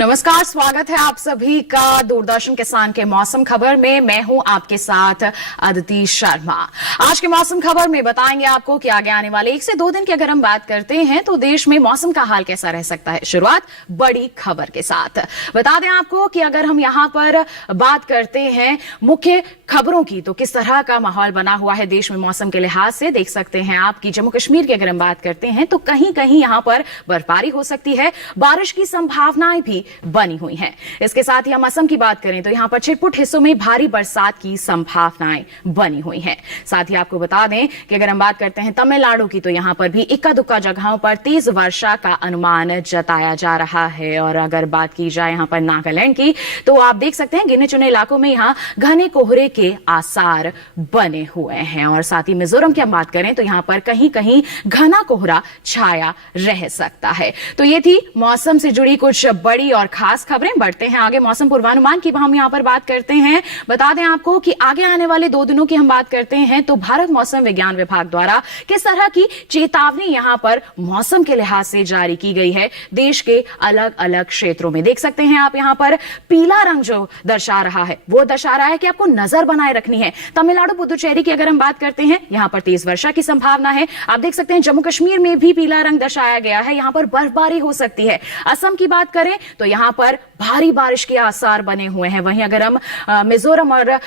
नमस्कार, स्वागत है आप सभी का दूरदर्शन किसान के मौसम खबर में। मैं हूं आपके साथ अदिति शर्मा। आज के मौसम खबर में बताएंगे आपको कि आगे आने वाले 1 से 2 दिन की अगर हम बात करते हैं तो देश में मौसम का हाल कैसा रह सकता है। शुरुआत बड़ी खबर के साथ बता दें आपको कि अगर हम यहां पर बात करते हैं मुख्य खबरों की तो किस तरह का माहौल बना हुआ है देश में मौसम के लिहाज से देख सकते हैं आप कि जम्मू कश्मीर की अगर हम बात करते हैं तो कहीं कहीं यहां पर बर्फबारी हो सकती है, बारिश की संभावनाएं भी बनी हुई हैं। इसके साथ ही हम असम की बात करें तो यहां पर छिटपुट हिस्सों में भारी बरसात की संभावनाएं बनी हुई हैं। साथ ही आपको बता दें कि अगर हम बात करते हैं तमिलनाडु की तो यहां पर भी इक्का दुक्का जगहों पर तेज वर्षा का अनुमान जताया जा रहा है। और अगर बात की जाए यहां पर नागालैंड की तो आप देख सकते हैं गिने चुने इलाकों में यहां घने कोहरे के आसार बने हुए हैं। और साथ ही मिजोरम की हम बात करें तो यहां पर कहीं कहीं घना कोहरा छाया रह सकता है। तो ये थी मौसम से जुड़ी कुछ बड़ी और खास खबरें। बढ़ते हैं आगे मौसम पूर्वानुमान की हम यहां पर बात करते हैं। बता दें आपको कि आगे आने वाले 2 दिनों की हम बात करते हैं तो भारत मौसम विज्ञान विभाग द्वारा किस तरह की चेतावनी यहां पर मौसम के लिहाज से जारी की गई है देश के अलग अलग क्षेत्रों में। देख सकते हैं आप यहां पर पीला रंग जो दर्शा रहा है वो दर्शा रहा है कि आपको नजर बनाए रखनी है। तमिलनाडु पुदुचेरी की अगर हम बात करते हैं यहां पर तेज वर्षा की संभावना है। आप देख सकते हैं जम्मू कश्मीर में भी पीला रंग दर्शाया गया है, यहां पर बर्फबारी हो सकती है। असम की बात करें तो यहां पर भारी बारिश के आसार बने हुए हैं। वहीं अगर हम मिजोरम और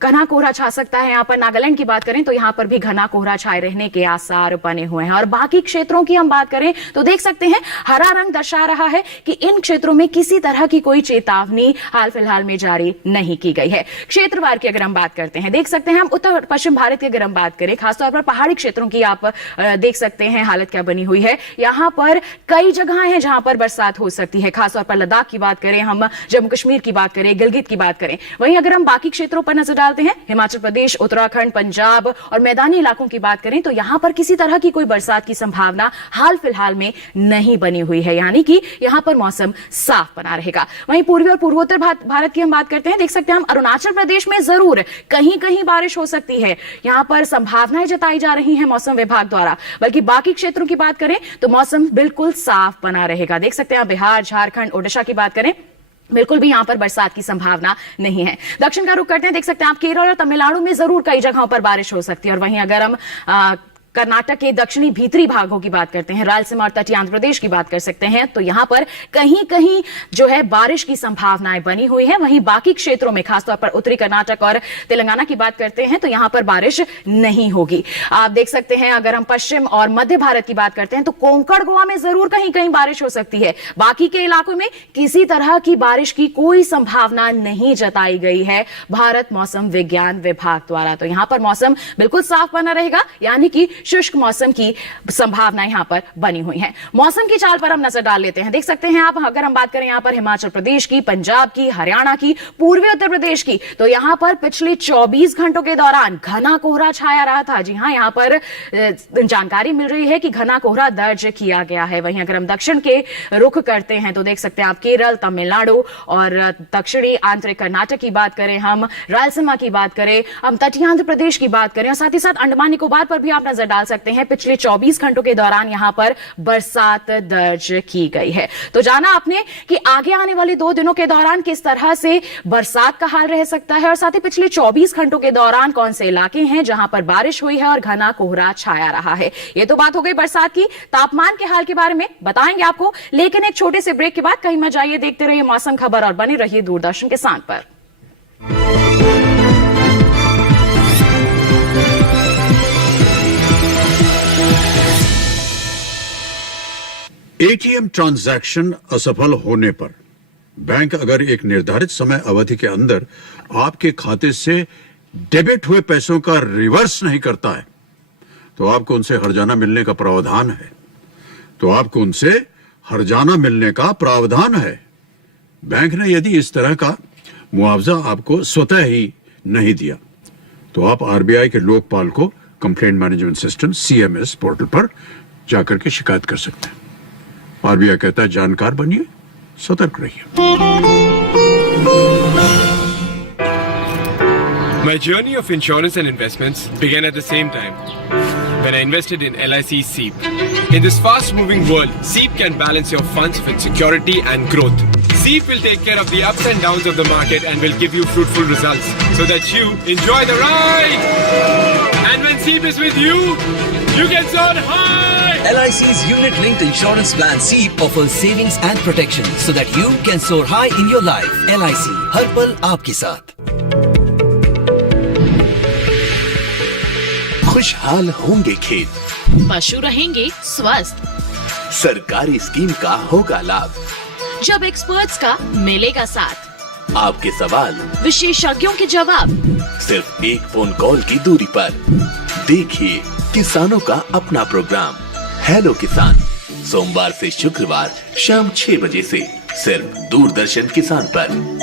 घना कोहरा छा सकता है, यहां पर नागालैंड की बात करें तो यहां पर भी घना कोहरा छाए रहने के आसार बने हुए हैं। और बाकी क्षेत्रों की हम बात करें तो देख सकते हैं हरा रंग दर्शा रहा है कि इन क्षेत्रों में किसी तरह की कोई चेतावनी हाल फिलहाल में जारी नहीं की गई है। क्षेत्रवार की अगर हम बात करते हैं देख सकते हैं हम उत्तर पश्चिम भारत की अगर हम बात करें खासतौर पर पहाड़ी क्षेत्रों की आप देख सकते हैं हालत क्या बनी हुई है। यहां पर कई जगह हैं जहां पर बरसात हो सकती है। खासतौर पर लद्दाख की बात करें, हम जम्मू कश्मीर की बात करें, गिलगित की बात करें। वहीं अगर हम बाकी क्षेत्रों पर नजर हैं हिमाचल प्रदेश, उत्तराखंड, पंजाब और मैदानी इलाकों की बात करें तो यहां पर किसी तरह की कोई बरसात की संभावना हाल फिलहाल में नहीं बनी हुई है, यानी कि यहां पर मौसम साफ बना रहेगा। वहीं पूर्वी और पूर्वोत्तर भारत की हम बात करते हैं देख सकते हैं हम अरुणाचल प्रदेश में जरूर कहीं कहीं बारिश हो सकती है, यहां पर संभावनाएं जताई जा रही हैं मौसम विभाग द्वारा। बल्कि बाकी क्षेत्रों की बात करें तो मौसम बिल्कुल साफ बना रहेगा। देख सकते हैं बिहार, झारखंड, ओडिशा की बात करें बिल्कुल भी यहां पर बरसात की संभावना नहीं है। दक्षिण का रुख करते हैं देख सकते हैं आप केरल और तमिलनाडु में जरूर कई जगहों पर बारिश हो सकती है। और वहीं अगर हम कर्नाटक के दक्षिणी भीतरी भागों की बात करते हैं, रायलसीमा और तटीय आंध्र प्रदेश की बात कर सकते हैं तो यहां पर कहीं कहीं जो है बारिश की संभावनाएं बनी हुई है। वहीं बाकी क्षेत्रों में खासतौर पर उत्तरी कर्नाटक और तेलंगाना की बात करते हैं तो यहां पर बारिश नहीं होगी। आप देख सकते हैं अगर हम पश्चिम और मध्य भारत की बात करते हैं तो कोंकण, गोवा में जरूर कहीं कहीं बारिश हो सकती है। बाकी के इलाकों में किसी तरह की बारिश की कोई संभावना नहीं जताई गई है भारत मौसम विज्ञान विभाग द्वारा। तो यहां पर मौसम बिल्कुल साफ बना रहेगा, यानी कि शुष्क मौसम की संभावना यहां पर बनी हुई है। मौसम की चाल पर हम नजर डाल लेते हैं। देख सकते हैं आप अगर हम बात करें यहां पर हिमाचल प्रदेश की, पंजाब की, हरियाणा की, पूर्वी उत्तर प्रदेश की तो यहां पर पिछले 24 घंटों के दौरान घना कोहरा छाया रहा था। जी हां, यहां पर जानकारी मिल रही है कि घना कोहरा दर्ज किया गया है। वहीं अगर हम दक्षिण के रुख करते हैं तो देख सकते हैं आप केरल, तमिलनाडु और दक्षिणी आंतरिक कर्नाटक की बात करें, हम रायलसीमा की बात करें, हम तटीय आंध्र प्रदेश की बात करें और साथ ही साथ अंडमान निकोबार पर भी आप नजर डाल सकते हैं। पिछले 24 घंटों के दौरान यहां पर बरसात दर्ज की गई है। तो जाना आपने कि आगे आने वाले 2 दिनों के दौरान किस तरह से बरसात का हाल रह सकता है और साथ ही पिछले 24 घंटों के दौरान कौन से इलाके हैं जहां पर बारिश हुई है और घना कोहरा छाया रहा है। ये तो बात हो गई बरसात की। तापमान के हाल के बारे में बताएंगे आपको, लेकिन एक छोटे से ब्रेक के बाद कहीं मत जाइए, देखते रहिए मौसम खबर और बने रहिए दूरदर्शन किसान पर। एटीएम ट्रांजैक्शन असफल होने पर बैंक अगर एक निर्धारित समय अवधि के अंदर आपके खाते से डेबिट हुए पैसों का रिवर्स नहीं करता है तो आपको उनसे हर्जाना मिलने का प्रावधान है। बैंक ने यदि इस तरह का मुआवजा आपको स्वतः ही नहीं दिया तो आप आरबीआई के लोकपाल को complaint management system CMS portal पर जाकर के शिकायत कर सकते हैं। आरबीआई कहता है जानकार बनिए, सतर्क रहिए। My journey of insurance and investments began at the same time. when I invested in LIC SEEP. In this fast-moving world, SEEP can balance your funds with security and growth. SEEP will take care of the ups and downs of the market and will give you fruitful results so that you enjoy the ride. And when SEEP is with you, you can soar high. LIC's unit-linked insurance plan SEEP offers savings and protection so that you can soar high in your life. LIC, हर पल आपके साथ। खुशहाल होंगे खेत, पशु रहेंगे स्वस्थ, सरकारी स्कीम का होगा लाभ, जब एक्सपर्ट्स का मिलेगा साथ, आपके सवाल विशेषज्ञों के जवाब, सिर्फ एक फोन कॉल की दूरी पर। देखिए किसानों का अपना प्रोग्राम हेलो किसान, सोमवार से शुक्रवार शाम 6 बजे से सिर्फ दूरदर्शन किसान पर।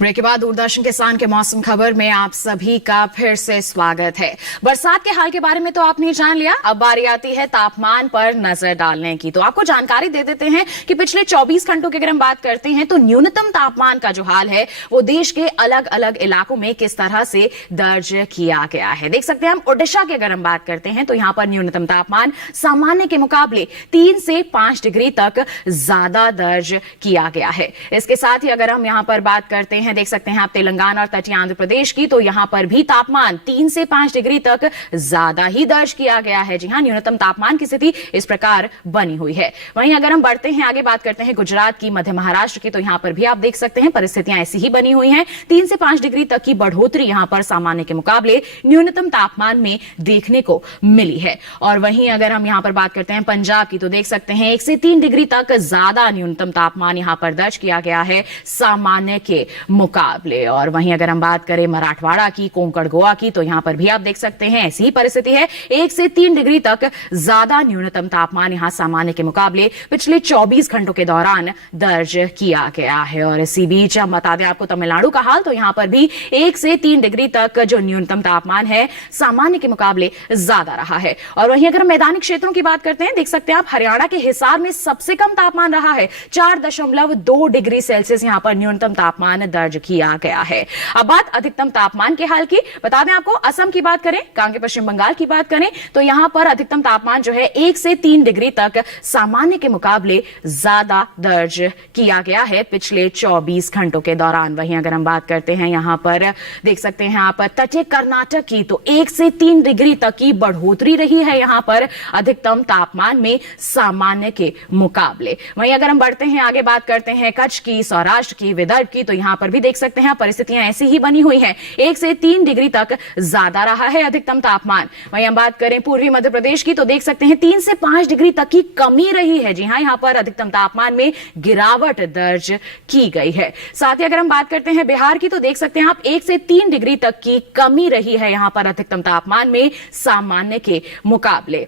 ब्रेक के बाद दूरदर्शन किसान के मौसम खबर में आप सभी का फिर से स्वागत है। बरसात के हाल के बारे में तो आपने जान लिया, अब बारी आती है तापमान पर नजर डालने की। तो आपको जानकारी दे देते हैं कि पिछले 24 घंटों की अगर हम बात करते हैं तो न्यूनतम तापमान का जो हाल है वो देश के अलग अलग इलाकों में किस तरह से दर्ज किया गया है। देख सकते हैं हम ओडिशा की अगर हम बात करते हैं तो यहां पर न्यूनतम तापमान सामान्य के मुकाबले 3 से 5 डिग्री तक ज्यादा दर्ज किया गया है। इसके साथ ही अगर हम यहां पर बात करते हैं, देख सकते हैं आप तेलंगाना और तटीय आंध्र प्रदेश की, तो यहां पर भी तापमान 3 से 5 डिग्री तक ज्यादा ही दर्ज किया गया है। जी हां, न्यूनतम तापमान की स्थिति इस प्रकार बनी हुई है। वहीं अगर हम बढ़ते हैं आगे, बात करते हैं गुजरात की, मध्य महाराष्ट्र की, तो यहां पर भी आप देख सकते हैं परिस्थितियां ऐसी ही बनी हुई हैं। 3 से 5 डिग्री तक की बढ़ोतरी यहां पर सामान्य के मुकाबले न्यूनतम तापमान में देखने को मिली है। और वहीं अगर हम यहां पर बात करते हैं पंजाब की, तो देख सकते हैं 1 से 3 डिग्री तक ज्यादा न्यूनतम तापमान यहां पर दर्ज किया गया है सामान्य के मुकाबले। और वहीं अगर हम बात करें मराठवाड़ा की, कोंकण, गोवा की, तो यहां पर भी आप देख सकते हैं ऐसी ही परिस्थिति है। 1 से 3 डिग्री तक ज्यादा न्यूनतम तापमान यहां सामान्य के मुकाबले पिछले 24 घंटों के दौरान दर्ज किया गया है। और इसी बीच हम बता दें आपको तमिलनाडु का हाल, तो यहां पर भी 1 से 3 डिग्री तक जो न्यूनतम तापमान है सामान्य के मुकाबले ज्यादा रहा है। और वहीं अगर हम मैदानी क्षेत्रों की बात करते हैं, देख सकते हैं आप हरियाणा के हिसार में सबसे कम तापमान रहा है, 4.2 डिग्री सेल्सियस यहां पर न्यूनतम तापमान दर्ज किया गया है। अब बात अधिकतम तापमान के हाल की, बता दें आपको असम की बात करें, कांगे पश्चिम बंगाल की बात करें, तो यहां पर अधिकतम तापमान जो है 1 से 3 डिग्री तक सामान्य के मुकाबले ज्यादा दर्ज किया गया है पिछले 24 घंटों के दौरान। वहीं अगर हम बात करते हैं यहां पर देख सकते हैं आप तटीय कर्नाटक की, तो 1 से 3 डिग्री तक की बढ़ोतरी रही है यहां पर अधिकतम तापमान में सामान्य के मुकाबले। वहीं अगर हम बढ़ते हैं आगे, बात करते हैं कच्छ की, सौराष्ट्र की, विदर्भ की, तो यहां पर भी देख सकते हैं परिस्थितियां ऐसी ही बनी हुई हैं। 1 से 3 डिग्री तक ज्यादा रहा है अधिकतम तापमान। वहीं हम बात करें पूर्वी मध्य प्रदेश की, तो देख सकते हैं 3 से 5 डिग्री तक की कमी रही है। जी हां, यहां पर अधिकतम तापमान में गिरावट दर्ज की गई है। साथ ही अगर हम बात करते हैं बिहार की, तो देख सकते हैं आप 1 से 3 डिग्री तक की कमी रही है यहां पर अधिकतम तापमान में सामान्य के मुकाबले।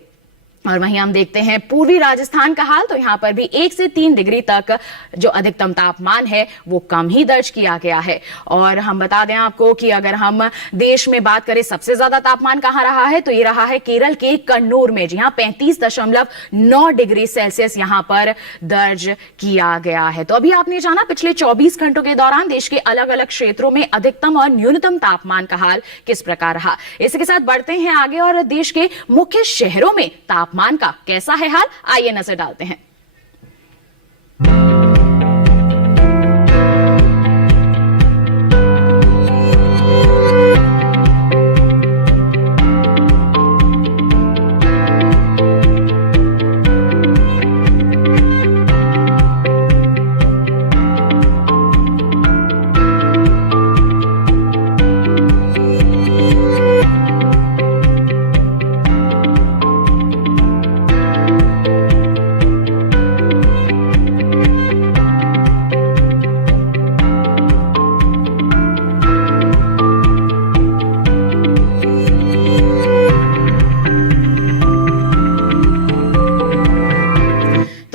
और वहीं हम देखते हैं पूर्वी राजस्थान का हाल, तो यहां पर भी 1 से 3 डिग्री तक जो अधिकतम तापमान है वो कम ही दर्ज किया गया है। और हम बता दें आपको कि अगर हम देश में बात करें सबसे ज्यादा तापमान कहां रहा है, तो ये रहा है केरल के कन्नूर में। जी हां, 35.9 डिग्री सेल्सियस यहां पर दर्ज किया गया है। तो अभी आपने जाना पिछले 24 घंटों के दौरान देश के अलग अलग क्षेत्रों में अधिकतम और न्यूनतम तापमान का हाल किस प्रकार रहा। इसी के साथ बढ़ते हैं आगे और देश के मुख्य शहरों में तापमान का कैसा है हाल, आइए नजर डालते हैं।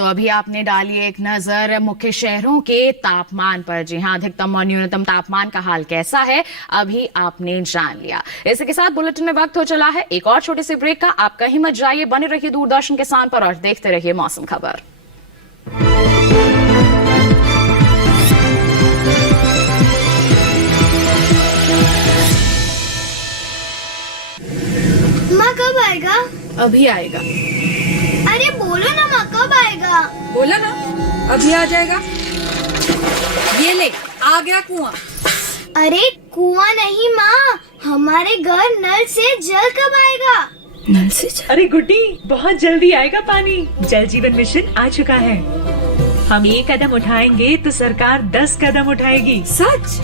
अभी आपने डाली एक नजर मुख्य शहरों के तापमान पर। जी हां, अधिकतम और न्यूनतम तापमान का हाल कैसा है अभी आपने जान लिया। इसी के साथ बुलेटिन में वक्त हो चला है एक और छोटे से ब्रेक का। आप कहीं मत जाइए, बने रहिए दूरदर्शन किसान पर और देखते रहिए मौसम खबर। अभी आएगा। अरे बोलो ना माँ, कब आएगा? बोला ना अभी आ जाएगा। ये ले, आ गया कुआं। अरे कुआं नहीं माँ, हमारे घर नल से जल कब आएगा? नल से अरे गुड्डी, बहुत जल्दी आएगा पानी। जल जीवन मिशन आ चुका है। हम 1 कदम उठाएंगे तो सरकार 10 कदम उठाएगी। सच?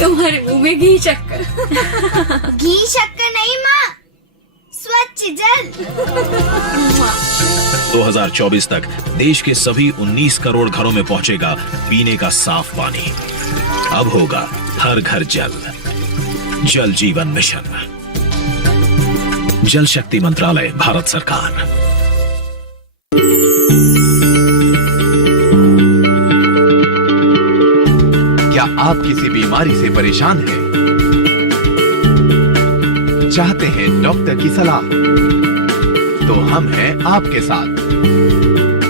तुम्हारे मुंह में घी शक्कर। घी शक्कर नहीं माँ, स्वच्छ जल। 2024 तक देश के सभी 19 करोड़ घरों में पहुंचेगा पीने का साफ पानी। अब होगा हर घर जल। जल जीवन मिशन, जल शक्ति मंत्रालय, भारत सरकार। क्या आप किसी बीमारी से परेशान हैं? चाहते हैं डॉक्टर की सलाह? तो हम हैं आपके साथ,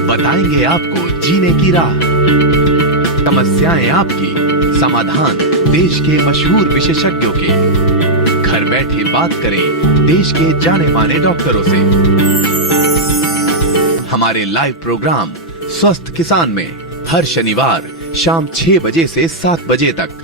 बताएंगे आपको जीने की राह। समस्याएं आपकी, समाधान देश के मशहूर विशेषज्ञों के। घर बैठे बात करें देश के जाने माने डॉक्टरों से। हमारे लाइव प्रोग्राम स्वस्थ किसान में हर शनिवार शाम 6 बजे से 7 बजे तक।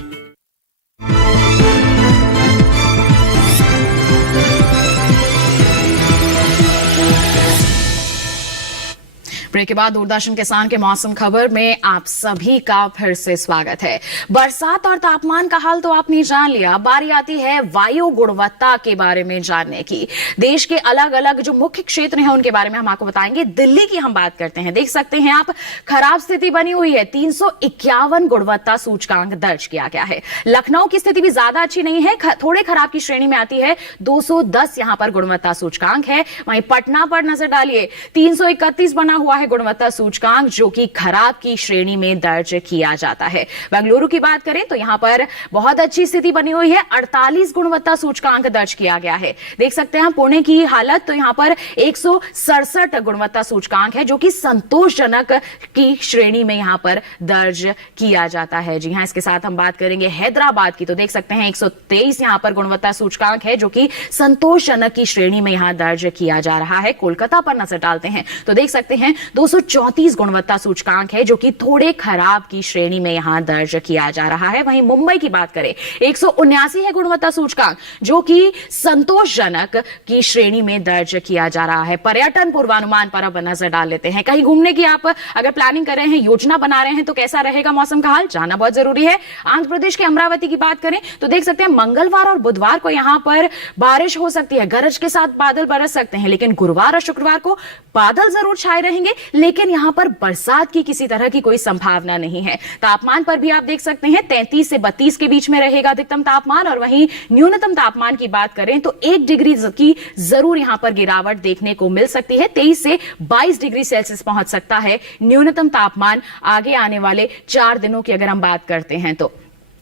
ब्रेक के बाद दूरदर्शन किसान के मौसम खबर में आप सभी का फिर से स्वागत है। बरसात और तापमान का हाल तो आपने जान लिया। बारी आती है वायु गुणवत्ता के बारे में जानने की। देश के अलग अलग जो मुख्य क्षेत्र हैं उनके बारे में हम आपको बताएंगे। दिल्ली की हम बात करते हैं। देख सकते हैं आप, खराब स्थिति बनी हुई है। 351 गुणवत्ता सूचकांक दर्ज किया गया है। लखनऊ की स्थिति भी ज्यादा अच्छी नहीं है, थोड़े खराब की श्रेणी में आती है। 210 यहां पर गुणवत्ता सूचकांक है। वहीं पटना पर नजर डालिए, 331 बना हुआ है गुणवत्ता सूचकांक, जो कि खराब की श्रेणी में दर्ज किया जाता है। बेंगलुरु की बात करें तो यहां पर बहुत अच्छी स्थिति बनी हुई है। 48 गुणवत्ता सूचकांक दर्ज किया गया है। देख सकते हैं पुणे की हालत, तो यहां पर 167 गुणवत्ता सूचकांक है, जो कि संतोषजनक की श्रेणी में यहां पर दर्ज किया जाता है। जी हां, इसके साथ हम बात करेंगे हैदराबाद की, तो देख सकते हैं 123 यहां पर गुणवत्ता सूचकांक है, जो कि संतोषजनक की श्रेणी में यहां दर्ज किया जा रहा है। कोलकाता पर नजर डालते हैं तो देख सकते हैं 234 गुणवत्ता सूचकांक है, जो कि थोड़े खराब की श्रेणी में यहां दर्ज किया जा रहा है। वहीं मुंबई की बात करें, 179 है गुणवत्ता सूचकांक, जो कि संतोषजनक की श्रेणी में दर्ज किया जा रहा है। पर्यटन पूर्वानुमान पर अब नजर डाल लेते हैं। कहीं घूमने की आप अगर प्लानिंग कर रहे हैं, योजना बना रहे हैं, तो कैसा रहेगा मौसम का हाल, जानना बहुत जरूरी है। आंध्र प्रदेश के अमरावती की बात करें तो देख सकते हैं मंगलवार और बुधवार को यहां पर बारिश हो सकती है, गरज के साथ बादल बरस सकते हैं, लेकिन गुरुवार और शुक्रवार को बादल जरूर छाए रहेंगे, लेकिन यहां पर बरसात की किसी तरह की कोई संभावना नहीं है। तापमान पर भी आप देख सकते हैं 33 से 32 के बीच में रहेगा अधिकतम तापमान, और वहीं न्यूनतम तापमान की बात करें तो 1 डिग्री की जरूर यहां पर गिरावट देखने को मिल सकती है। 23 से 22 डिग्री सेल्सियस पहुंच सकता है न्यूनतम तापमान आगे आने वाले 4 दिनों की अगर हम बात करते हैं तो।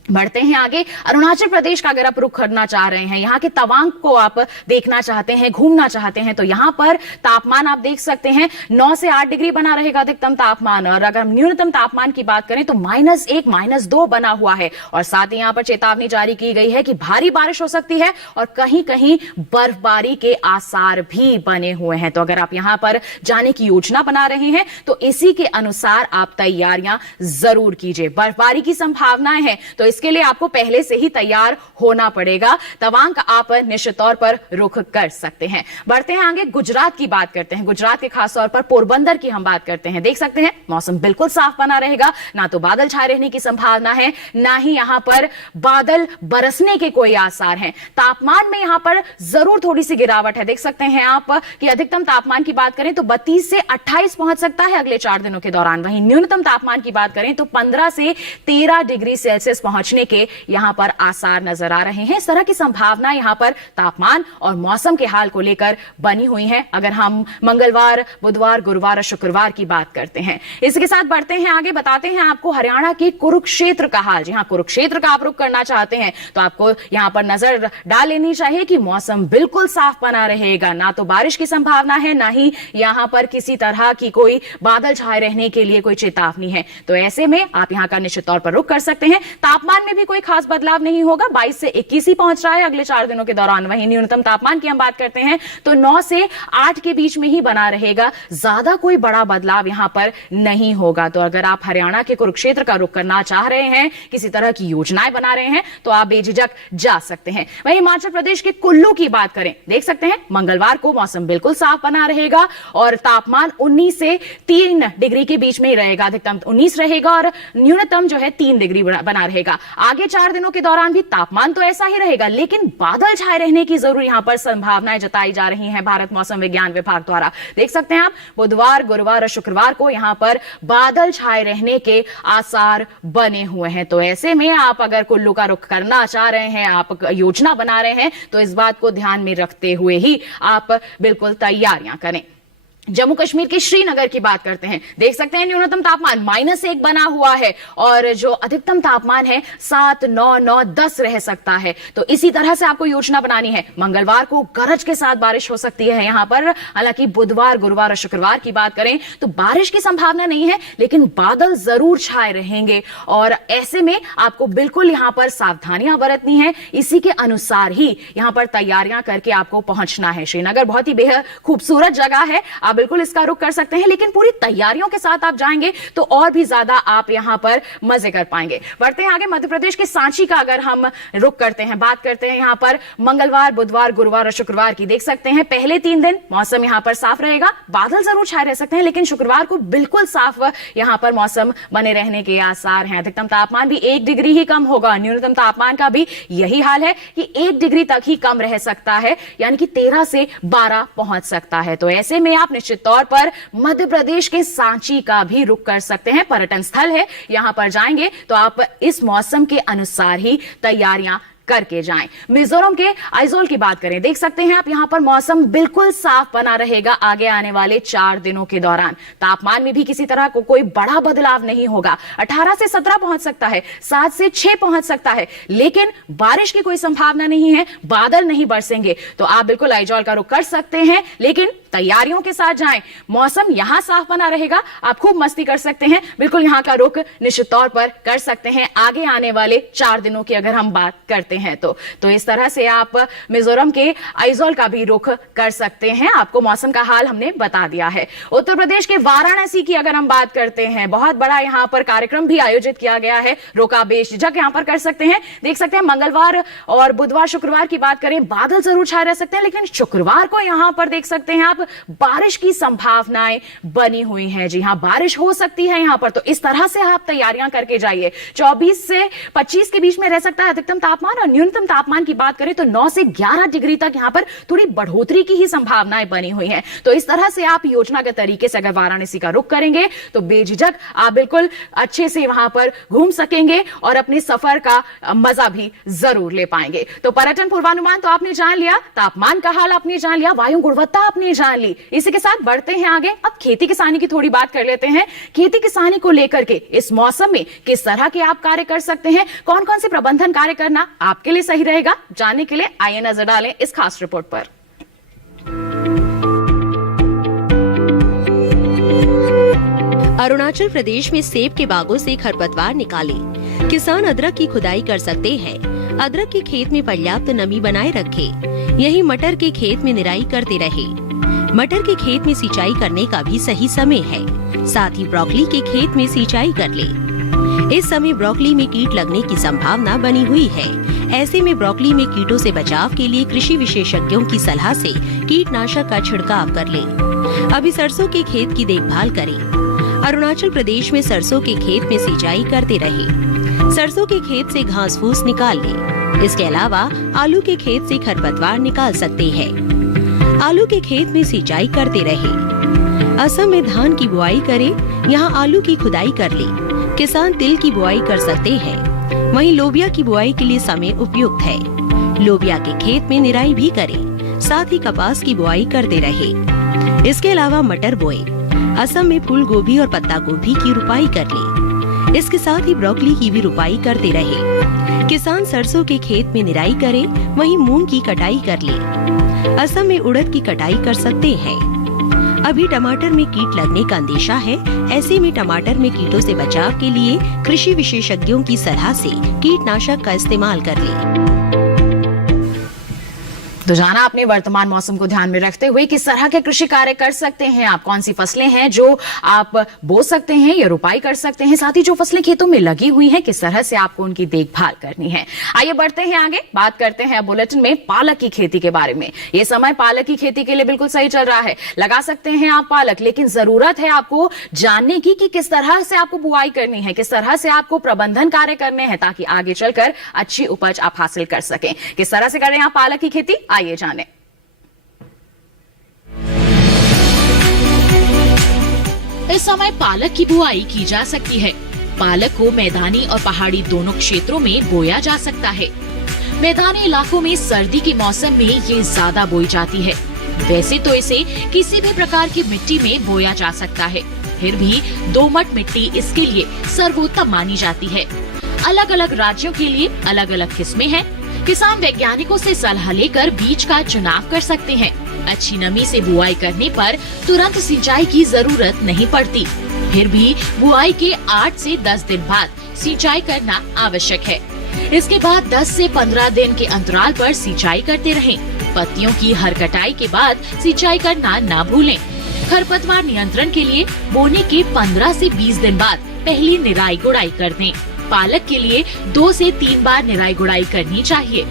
बढ़ते हैं आगे, अरुणाचल प्रदेश का अगर आप रुख करना चाह रहे हैं, यहां के तवांग को आप देखना चाहते हैं, घूमना चाहते हैं, तो यहां पर तापमान आप देख सकते हैं 9 से 8 डिग्री बना रहेगा अधिकतम तापमान, और अगर हम न्यूनतम तापमान की बात करें तो -1 -2 बना हुआ है। और साथ ही यहां पर चेतावनी जारी की गई है कि भारी बारिश हो सकती है और कहीं कहीं बर्फबारी के आसार भी बने हुए हैं। तो अगर आप यहां पर जाने की योजना बना रहे हैं तो इसी के अनुसार आप तैयारियां जरूर कीजिए। बर्फबारी की संभावनाएं हैं तो इसके लिए आपको पहले से ही तैयार होना पड़ेगा। तवांग आप निश्चित तौर पर रुख कर सकते हैं। बढ़ते हैं आगे, गुजरात की बात करते हैं। गुजरात के खास तौर पर पोरबंदर की हम बात करते हैं। देख सकते हैं मौसम बिल्कुल साफ बना रहेगा, ना तो बादल छाए रहने की संभावना है, ना ही यहां पर बादल बरसने के कोई आसार हैं। तापमान में यहां पर जरूर थोड़ी सी गिरावट है। देख सकते हैं आप कि अधिकतम तापमान की बात करें तो 32 से 28 पहुंच सकता है अगले 4 दिनों के दौरान। वहीं न्यूनतम तापमान की बात करें तो 15 से 13 डिग्री सेल्सियस पहुंचने के यहां पर आसार नजर आ रहे हैं। इस तरह की संभावना यहां पर तापमान और मौसम के हाल को लेकर बनी हुई है, अगर हम मंगलवार, बुधवार, गुरुवार और शुक्रवार की बात करते हैं। इसके साथ बढ़ते हैं आगे, बताते हैं आपको हरियाणा के कुरुक्षेत्र का हाल। जी हां, कुरुक्षेत्र का आप रुख करना चाहते हैं तो आपको यहां पर नजर डाल लेनी चाहिए कि मौसम बिल्कुल साफ बना रहेगा, ना तो बारिश की संभावना है, ना ही यहां पर किसी तरह की कोई बादल छाए रहने के लिए कोई चेतावनी है। तो ऐसे में आप यहां का निश्चित तौर पर रुख कर सकते हैं। तापमान तापमान में भी कोई खास बदलाव नहीं होगा, 22 से 21 ही पहुंच रहा है अगले 4 दिनों के दौरान। वहीं न्यूनतम तापमान की हम बात करते हैं तो 9 से 8 के बीच में ही बना रहेगा, ज्यादा कोई बड़ा बदलाव यहां पर नहीं होगा। तो अगर आप हरियाणा के कुरुक्षेत्र का रुख करना चाह रहे हैं, किसी तरह की योजनाएं बना रहे हैं, तो आप बेझिझक जा सकते हैं। वहीं हिमाचल प्रदेश के कुल्लू की बात करें, देख सकते हैं मंगलवार को मौसम बिल्कुल साफ बना रहेगा और तापमान 19 से 3 डिग्री के बीच में ही रहेगा। अधिकतम 19 रहेगा और न्यूनतम जो है 3 डिग्री बना रहेगा। आगे 4 दिनों के दौरान भी तापमान तो ऐसा ही रहेगा, लेकिन बादल छाए रहने की जरूर यहां पर संभावनाएं जताई जा रही हैं भारत मौसम विज्ञान विभाग द्वारा। देख सकते हैं आप, बुधवार, गुरुवार और शुक्रवार को यहां पर बादल छाए रहने के आसार बने हुए हैं। तो ऐसे में आप अगर कुल्लू का रुख करना चाह रहे हैं, आप योजना बना रहे हैं, तो इस बात को ध्यान में रखते हुए ही आप बिल्कुल तैयारियां करें। जम्मू कश्मीर के श्रीनगर की बात करते हैं, देख सकते हैं न्यूनतम तापमान -1 बना हुआ है और जो अधिकतम तापमान है 7, 9, 9, 10 रह सकता है। तो इसी तरह से आपको योजना बनानी है। मंगलवार को गरज के साथ बारिश हो सकती है यहां पर। हालांकि बुधवार, गुरुवार और शुक्रवार की बात करें तो बारिश की संभावना नहीं है, लेकिन बादल जरूर छाए रहेंगे और ऐसे में आपको बिल्कुल यहां पर सावधानियां बरतनी है। इसी के अनुसार ही यहां पर तैयारियां करके आपको पहुंचना है। श्रीनगर बहुत ही बेहद खूबसूरत जगह है, आप बिल्कुल इसका रुख कर सकते हैं, लेकिन पूरी तैयारियों के साथ आप जाएंगे तो और भी ज्यादा आप यहां पर मजे कर पाएंगे। बढ़ते हैं आगे, मध्य प्रदेश के सांची का अगर हम रुख करते हैं, बात करते हैं यहां पर मंगलवार, बुधवार, गुरुवार और शुक्रवार की। देख सकते हैं पहले 3 दिन मौसम यहां पर साफ रहेगा, बादल जरूर छाए रह सकते हैं, लेकिन शुक्रवार को बिल्कुल साफ यहां पर मौसम बने रहने के आसार हैं। अधिकतम तापमान भी 1 डिग्री ही कम होगा, न्यूनतम तापमान का भी यही हाल है कि 1 डिग्री तक ही कम रह सकता है, यानी कि 13 से 12 पहुंच सकता है। तो ऐसे में आप निश्चित तौर पर मध्य प्रदेश के सांची का भी रुख कर सकते हैं। पर्यटन स्थल है, यहां पर जाएंगे तो आप इस मौसम के अनुसार ही तैयारियां करके जाएं। मिजोरम के आइजोल की बात करें, देख सकते हैं आप यहां पर मौसम बिल्कुल साफ बना रहेगा आगे आने वाले 4 दिनों के दौरान। तापमान में भी किसी तरह को कोई बड़ा बदलाव नहीं होगा, 18 से 17 पहुंच सकता है, 7 से 6 पहुंच सकता है, लेकिन बारिश की कोई संभावना नहीं है, बादल नहीं बरसेंगे। तो आप बिल्कुल आइजोल का रुख कर सकते हैं, लेकिन तैयारियों के साथ जाएं। मौसम यहां साफ बना रहेगा, आप खूब मस्ती कर सकते हैं, बिल्कुल यहां का रुख निश्चित तौर पर कर सकते हैं आगे आने वाले 4 दिनों की अगर हम बात करते हैं तो इस तरह से आप मिजोरम के आइजोल का भी रुख कर सकते हैं। आपको मौसम का हाल हमने बता दिया है। उत्तर प्रदेश के वाराणसी की अगर हम बात करते हैं, बहुत बड़ा यहां पर कार्यक्रम भी आयोजित किया गया है, रोका बेझिझक यहां पर कर सकते हैं। देख सकते हैं मंगलवार और बुधवार, शुक्रवार की बात करें, बादल जरूर छाए रह सकते हैं, लेकिन शुक्रवार को यहां पर देख सकते हैं आप बारिश की संभावनाएं बनी हुई हैं। जी हां, बारिश हो सकती है यहां पर, तो इस तरह से आप तैयारियां करके जाइए। 24 से 25 के बीच में रह सकता है अधिकतम तापमान और न्यूनतम तापमान की बात करें तो 9 से 11 डिग्री तक यहां पर थोड़ी बढ़ोतरी की ही संभावनाएं बनी हुई हैं। तो इस तरह से आप योजनागत तरीके से अगर वाराणसी का रुख करेंगे तो बेझिझक आप बिल्कुल अच्छे से वहां पर घूम सकेंगे और अपने सफर का मजा भी जरूर ले पाएंगे। तो पर्यटन पूर्वानुमान तो आपने जान लिया, तापमान का हाल आपने जान लिया, वायु गुणवत्ता आपने जान ली। इसी के साथ बढ़ते हैं आगे, अब खेती किसानी की थोड़ी बात कर लेते हैं। खेती किसानी को लेकर के इस मौसम में किस तरह के आप कार्य कर सकते हैं, कौन कौन से प्रबंधन कार्य करना आपके लिए सही रहेगा, जानने के लिए आइए नजर डालें इस खास रिपोर्ट पर। अरुणाचल प्रदेश में सेब के बागों से खरपतवार निकाले। किसान अदरक की खुदाई कर सकते हैं। अदरक के खेत में पर्याप्त नमी बनाए रखे। यही मटर के खेत में निराई करते रहे। मटर के खेत में सिंचाई करने का भी सही समय है। साथ ही ब्रोकली के खेत में सिंचाई कर ले। इस समय ब्रोकली में कीट लगने की संभावना बनी हुई है। ऐसे में ब्रोकली में कीटों से बचाव के लिए कृषि विशेषज्ञों की सलाह से कीटनाशक का छिड़काव कर ले। अभी सरसों के खेत की देखभाल करें। अरुणाचल प्रदेश में सरसों के खेत में सिंचाई करते रहे। सरसों के खेत से घास फूस निकाल ले। इसके अलावा आलू के खेत से खरपतवार निकाल सकते हैं। आलू के खेत में सिंचाई करते रहे। असम में धान की बुआई करे, यहाँ आलू की खुदाई कर ले। किसान तिल की बुआई कर सकते हैं। वहीं लोबिया की बुआई के लिए समय उपयुक्त है। लोबिया के खेत में निराई भी करें। साथ ही कपास की बुआई करते रहे। इसके अलावा मटर बोए। असम में फूल गोभी और पत्ता गोभी की रुपाई कर ले। इसके साथ ही ब्रोकली की भी रुपाई करते रहे। किसान सरसों के खेत में निराई करे, वहीं मूंग की कटाई कर ले। असम में उड़द की कटाई कर सकते हैं। अभी टमाटर में कीट लगने का अंदेशा है। ऐसे में टमाटर में कीटों से बचाव के लिए कृषि विशेषज्ञों की सलाह से कीटनाशक का इस्तेमाल कर लें। तो जाना आपने वर्तमान मौसम को ध्यान में रखते हुए किस तरह के कृषि कार्य कर सकते हैं आप, कौन सी फसलें हैं जो आप बो सकते हैं या रुपाई कर सकते हैं, साथ ही जो फसलें खेतों में लगी हुई हैं किस तरह से आपको उनकी देखभाल करनी है। आइए बढ़ते हैं आगे, बात करते हैं बुलेटिन में पालक की खेती के बारे में। ये समय पालक की खेती के लिए बिल्कुल सही चल रहा है, लगा सकते हैं आप पालक, लेकिन जरूरत है आपको जानने की कि किस तरह से आपको बुआई करनी है, किस तरह से आपको प्रबंधन कार्य करने हैं ताकि आगे चलकर अच्छी उपज आप हासिल कर सकें। किस तरह से करें आप पालक की खेती, आइए जाने। इस समय पालक की बुआई की जा सकती है। पालक को मैदानी और पहाड़ी दोनों क्षेत्रों में बोया जा सकता है। मैदानी इलाकों में सर्दी के मौसम में ये ज्यादा बोई जाती है। वैसे तो इसे किसी भी प्रकार की मिट्टी में बोया जा सकता है, फिर भी दोमट मिट्टी इसके लिए सर्वोत्तम मानी जाती है। अलग अलग राज्यों के लिए अलग अलग किस्में हैं। किसान वैज्ञानिकों से सलाह लेकर बीज का चुनाव कर सकते हैं। अच्छी नमी से बुआई करने पर तुरंत सिंचाई की जरूरत नहीं पड़ती, फिर भी बुआई के 8 से 10 दिन बाद सिंचाई करना आवश्यक है। इसके बाद 10 से 15 दिन के अंतराल पर सिंचाई करते रहें। पत्तियों की हर कटाई के बाद सिंचाई करना ना भूलें। खरपतवार नियंत्रण के लिए बोने के 15 से 20 दिन बाद पहली निराई गुड़ाई कर दें। पालक के लिए 2 से 3 बार निराई गुड़ाई करनी चाहिए।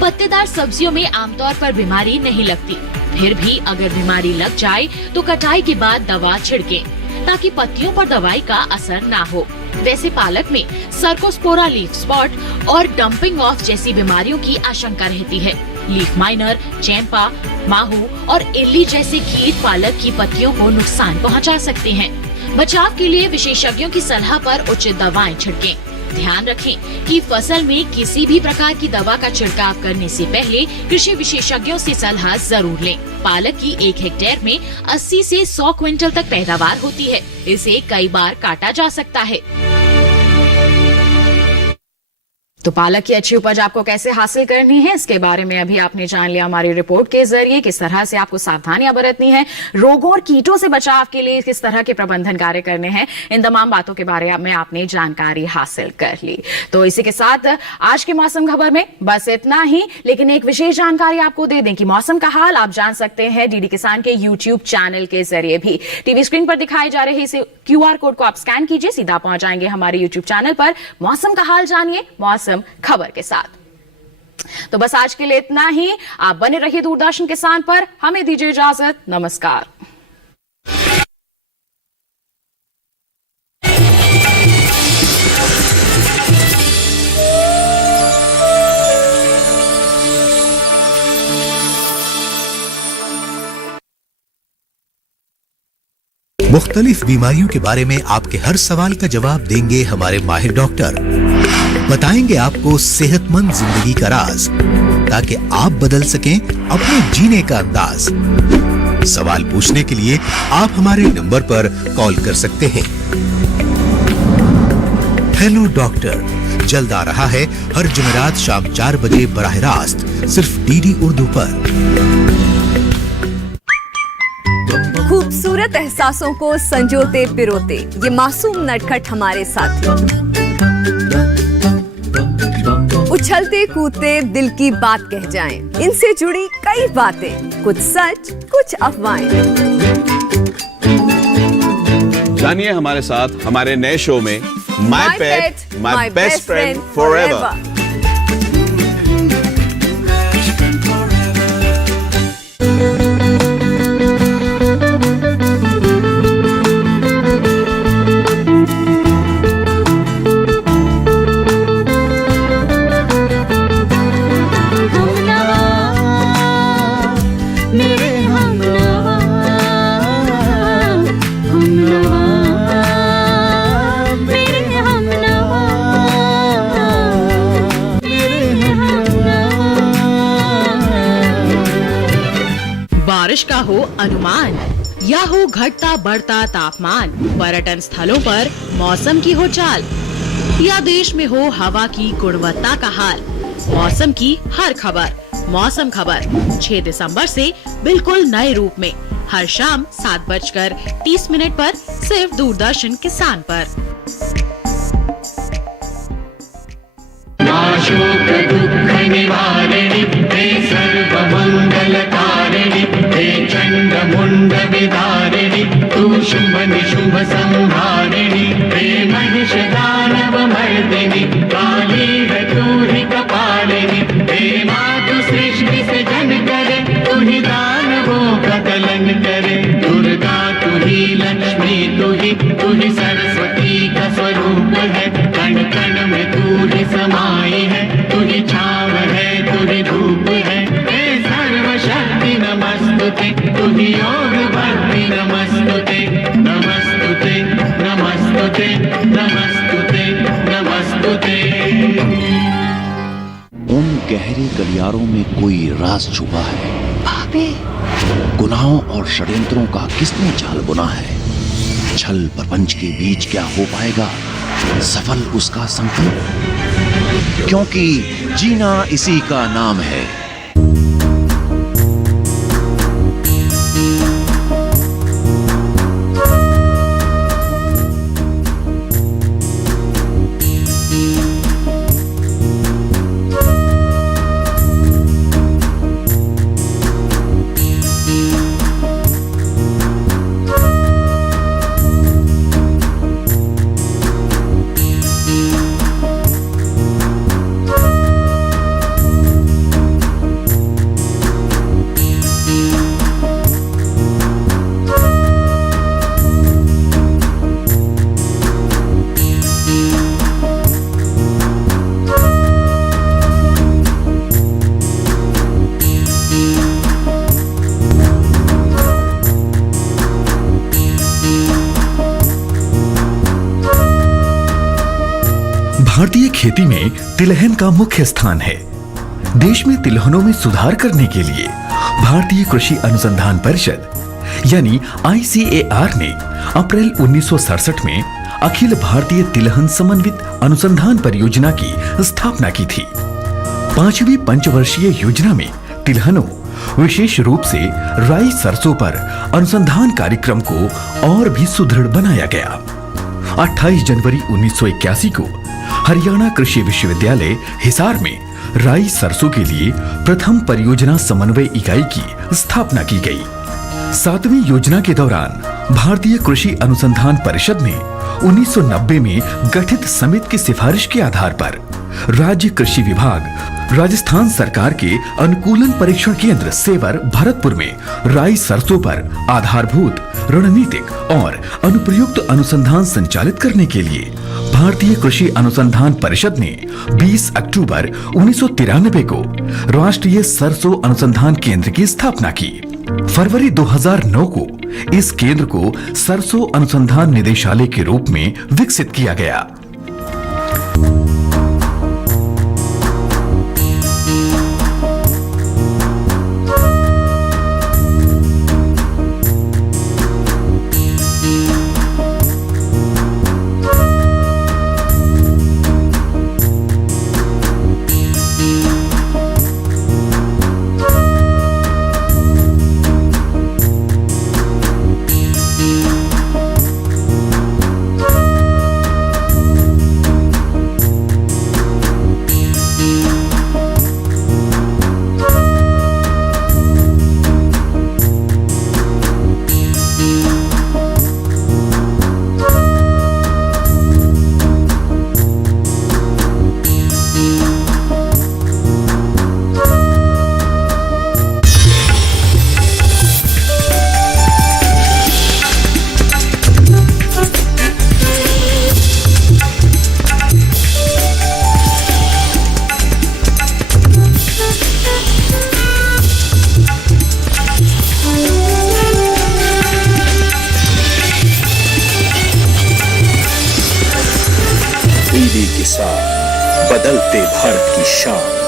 पत्तेदार सब्जियों में आमतौर पर बीमारी नहीं लगती, फिर भी अगर बीमारी लग जाए तो कटाई के बाद दवा छिड़कें ताकि पत्तियों पर दवाई का असर ना हो। वैसे पालक में सर्कोस्पोरा लीफ स्पॉट और डंपिंग ऑफ जैसी बीमारियों की आशंका रहती है। लीफ माइनर, चैंपा, माहू और इल्ली जैसे कीट पालक की पत्तियों को नुकसान पहुंचा सकते हैं। बचाव के लिए विशेषज्ञों की सलाह पर उचित दवाएं छिड़कें। ध्यान रखें कि फसल में किसी भी प्रकार की दवा का छिड़काव करने से पहले कृषि विशेषज्ञों से सलाह जरूर लें। पालक की 1 हेक्टेयर में 80 से 100 क्विंटल तक पैदावार होती है। इसे कई बार काटा जा सकता है। तो पालक की अच्छी उपज आपको कैसे हासिल करनी है, इसके बारे में अभी आपने जान लिया हमारी रिपोर्ट के जरिए। किस तरह से आपको सावधानियां बरतनी है, रोगों और कीटों से बचाव के लिए किस तरह के प्रबंधन कार्य करने हैं, इन तमाम बातों के बारे में आपने जानकारी हासिल कर ली। तो इसी के साथ आज के मौसम खबर में बस इतना ही, लेकिन एक विशेष जानकारी आपको दे दें कि मौसम का हाल आप जान सकते हैं डीडी किसान के यूट्यूब चैनल के जरिए भी। टीवी स्क्रीन पर दिखाई जा रहे इस QR कोड को आप स्कैन कीजिए, सीधा पहुंच जाएंगे हमारे यूट्यूब चैनल पर। मौसम का हाल जानिए मौसम खबर के साथ। तो बस आज के लिए इतना ही। आप बने रहिए दूरदर्शन किसान पर। हमें दीजिए इजाजत। नमस्कार। मुख्तलिफ बीमारियों के बारे में आपके हर सवाल का जवाब देंगे हमारे माहिर डॉक्टर। बताएंगे आपको सेहतमंद जिंदगी का राज, ताकि आप बदल सकें अपने जीने का अंदाज। सवाल पूछने के लिए आप हमारे नंबर पर कॉल कर सकते हैं। हेलो डॉक्टर जल्द आ रहा है हर जुमेरात शाम 4 बजे बराह रास्त सिर्फ डीडी उर्दू पर। खूबसूरत एहसासों को संजोते पिरोते ये मासूम नटखट हमारे साथी, उछलते कूदते दिल की बात कह जाएं। इनसे जुड़ी कई बातें, कुछ सच कुछ अफवाहें। जानिए हमारे साथ हमारे नए शो में माई पेट माई बेस्ट फ्रेंड फॉरएवर। बारिश का हो अनुमान या हो घटता बढ़ता तापमान, पर्यटन स्थलों पर मौसम की हो चाल, या देश में हो हवा की गुणवत्ता का हाल, मौसम की हर खबर मौसम खबर 6 दिसंबर से बिल्कुल नए रूप में हर शाम 7:30 पर सिर्फ दूरदर्शन किसान पर। शोक दुख निवारिणि हे सर्वमंगलकारिणि हे चंड मुंड विदारिणि तू शुभ निशुभ संहारिणि हे महिष दानव मर्दिनि काली है तू ही कपालिनि हे मातु सृष्टि से जन करे तू ही दानवों का दलन करे दुर्गा तू ही लक्ष्मी तू ही सरस्वती का स्वरूप है कण कण में तू ही समाई है तू ही छाव है तू ही धूप है हे सर्वशक्ति नमस्तुते तू ही योग भक्ति नमस्तुते नमस्तुते नमस्तुते नमस्तुते नमस्तुते। उन गहरे गलियारों में कोई राज छुपा है। गुनाहों और षड्यंत्रों का किसने जाल बुना है। छल प्रपंच के बीच क्या हो पाएगा सफल उसका संकल्प, क्योंकि जीना इसी का नाम है। भारतीय खेती में तिलहन का मुख्य स्थान है। देश में तिलहनों में सुधार करने के लिए भारतीय कृषि अनुसंधान परिषद यानी ICAR ने अप्रैल 1967 में अखिल भारतीय तिलहन समन्वित अनुसंधान परियोजना की स्थापना की थी। 5वीं पंचवर्षीय योजना में तिलहनों विशेष रूप से राई सरसों पर अनुसंधान कार्यक्रम को और भी सुदृढ़ बनाया गया। 28 जनवरी 1981 को हरियाणा कृषि विश्वविद्यालय हिसार में राई सरसों के लिए प्रथम परियोजना समन्वय इकाई की स्थापना की गई। 7वीं योजना के दौरान भारतीय कृषि अनुसंधान परिषद ने 1990 में गठित समिति की सिफारिश के आधार पर राज्य कृषि विभाग राजस्थान सरकार के अनुकूलन परीक्षण केंद्र सेवर भरतपुर में राई सरसों पर आधारभूत रणनीतिक और अनुप्रयुक्त अनुसंधान संचालित करने के लिए भारतीय कृषि अनुसंधान परिषद ने 20 अक्टूबर 1993 को राष्ट्रीय सरसों अनुसंधान केंद्र की स्थापना की। फरवरी 2009 को इस केंद्र को सरसों अनुसंधान निदेशालय के रूप में विकसित किया गया। के साथ बदलते भारत की शान।